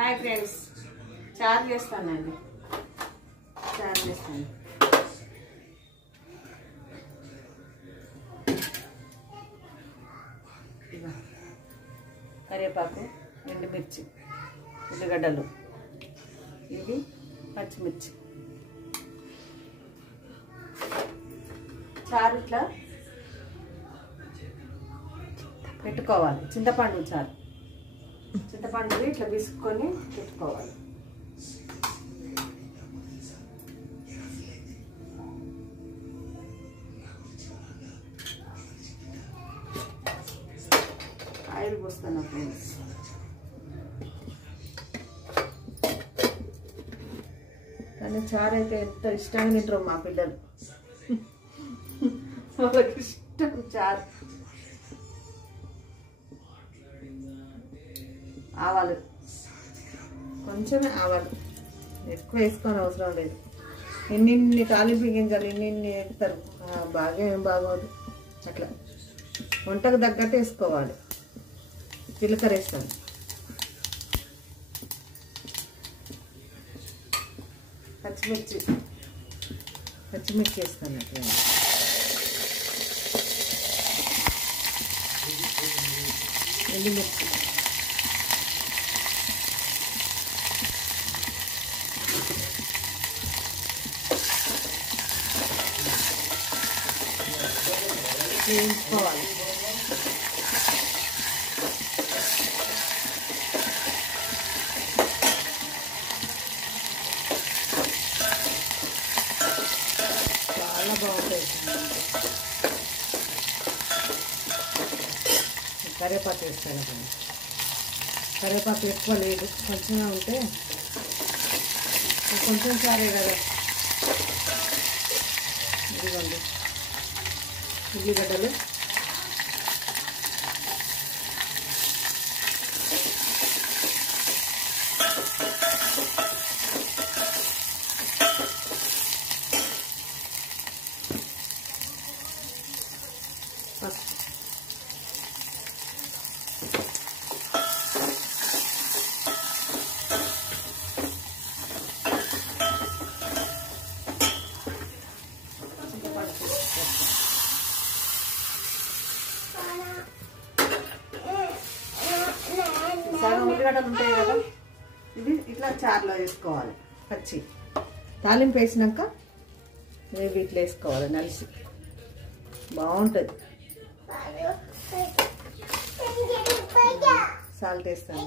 Hi friends, చారు చేస్తానండి. చారు చేస్తాను. కరివేపాకు, ఎండుమిర్చి, ఉల్లిగడ్డలు, ఇది పచ్చిమిర్చి. చారు ఇట్లా పెట్టుకోవాలి. చింతపండు చారు, చింతపండు ఇట్లా తీసుకొని పెట్టుకోవాలి. ఆయిల్ పోస్తాను ఫ్రెండ్స్. కానీ చారు అయితే ఎంత ఇష్టంగా తింటారు మా పిల్లలు. వాళ్ళకి ఇష్టం చారు. ఆవాలు కొంచెమే, ఆవాలు ఎక్కువ వేసుకొని అవసరం లేదు. ఇన్ని తాలింపు గింజలు ఇన్ని వేస్తారు, బాగా ఏం బాగోదు. అట్లా వంటకు తగ్గట్టు వేసుకోవాలి. జీలకర్ర వేస్తాను, పచ్చిమిర్చి వేస్తాను. అట్లా ఎండుమిర్చి, వేయించుకోవాలి. చాలా బాగుంటుంది. కరివేపాకు వేస్తాను. కరివేపాకు ఎక్కువ లేదు, కొంచెమే ఉంటే కొంచెం చారే కదా. ఇదిగోండి ఉల్లిగడ్డలు, పసుపు, సగం ఉల్లిగడ్డలు ఉంటాయి కదా, ఇది ఇట్లా చారులో వేసుకోవాలి. పచ్చి తాలింపు వేసినాక వీటిలో వేసుకోవాలి. నలిసి బాగుంటుంది. సాల్ట్ వేస్తాను.